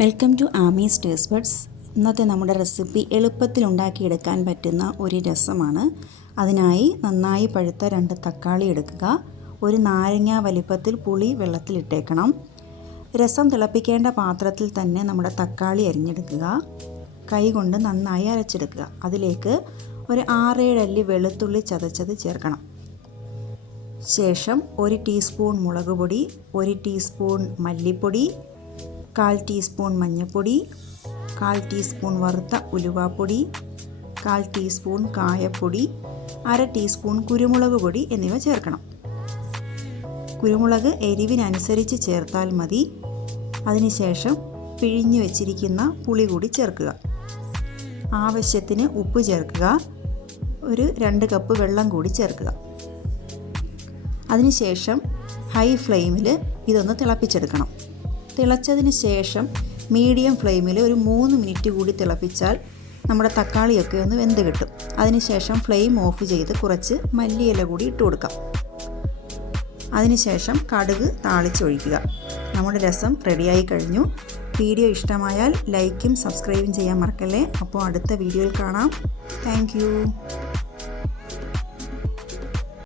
Welcome to Aami's taste buds. ഇന്നത്തെ നമ്മുടെ recipe എളുപ്പത്തിൽ ഉണ്ടാക്കിയെടുക്കാൻ പറ്റുന്ന ഒരു രസമാണ്. അതിനായി നന്നായി പഴുത്ത 2 തക്കാളി എടുക്കുക. ഒരു നാരങ്ങ വലിപ്പത്തിൽ പുളി വെള്ളത്തിലിട്ടേക്കണം. രസം തിളപ്പിക്കേണ്ട പാത്രത്തിൽ തന്നെ നമ്മുടെ തക്കാളി അരിഞ്ഞെടുക്കുക. കൈ കൊണ്ട് നന്നായി അരച്ചെടുക്കുക. അതിലേക്ക് ഒരു 6-7 അല്ലി വെളുത്തുള്ളി ചതച്ചത് ചേർക്കണം. ശേഷം 1 ടീസ്പൂൺ മുളക് പൊടി, 1 ടീസ്പൂൺ മല്ലിപ്പൊടി, 1/4 ടീസ്പൂൺ മഞ്ഞൾപ്പൊടി, 1/4 ടീസ്പൂൺ വറുത്ത ഉലുവാപ്പൊടി, 1/4 ടീസ്പൂൺ കായപ്പൊടി, 1/2 ടീസ്പൂൺ കുരുമുളക് പൊടി എന്നിവ ചേർക്കണം. കുരുമുളക് എരിവിനനുസരിച്ച് ചേർത്താൽ മതി. അതിനുശേഷം പിഴിഞ്ഞു വെച്ചിരിക്കുന്ന പുളി കൂടി ചേർക്കുക. ആവശ്യത്തിന് ഉപ്പ് ചേർക്കുക. ഒരു 2 കപ്പ് വെള്ളം കൂടി ചേർക്കുക. അതിനുശേഷം ഹൈ ഫ്ലെയിമിൽ ഇതൊന്ന് തിളപ്പിച്ചെടുക്കണം. തിളച്ചതിന് ശേഷം മീഡിയം ഫ്ലെയിമിൽ ഒരു 3 മിനിറ്റ് കൂടി തിളപ്പിച്ചാൽ നമ്മുടെ തക്കാളിയൊക്കെ ഒന്ന് വെന്ത് കിട്ടും. അതിനുശേഷം ഫ്ലെയിം ഓഫ് ചെയ്ത് കുറച്ച് മല്ലിയില കൂടി ഇട്ട് കൊടുക്കാം. അതിനുശേഷം കടുക് താളിച്ചൊഴിക്കുക. നമ്മുടെ രസം റെഡിയായി കഴിഞ്ഞു. വീഡിയോ ഇഷ്ടമായാൽ ലൈക്കും സബ്സ്ക്രൈബും ചെയ്യാൻ മറക്കല്ലേ. അപ്പോൾ അടുത്ത വീഡിയോയിൽ കാണാം. Thank you.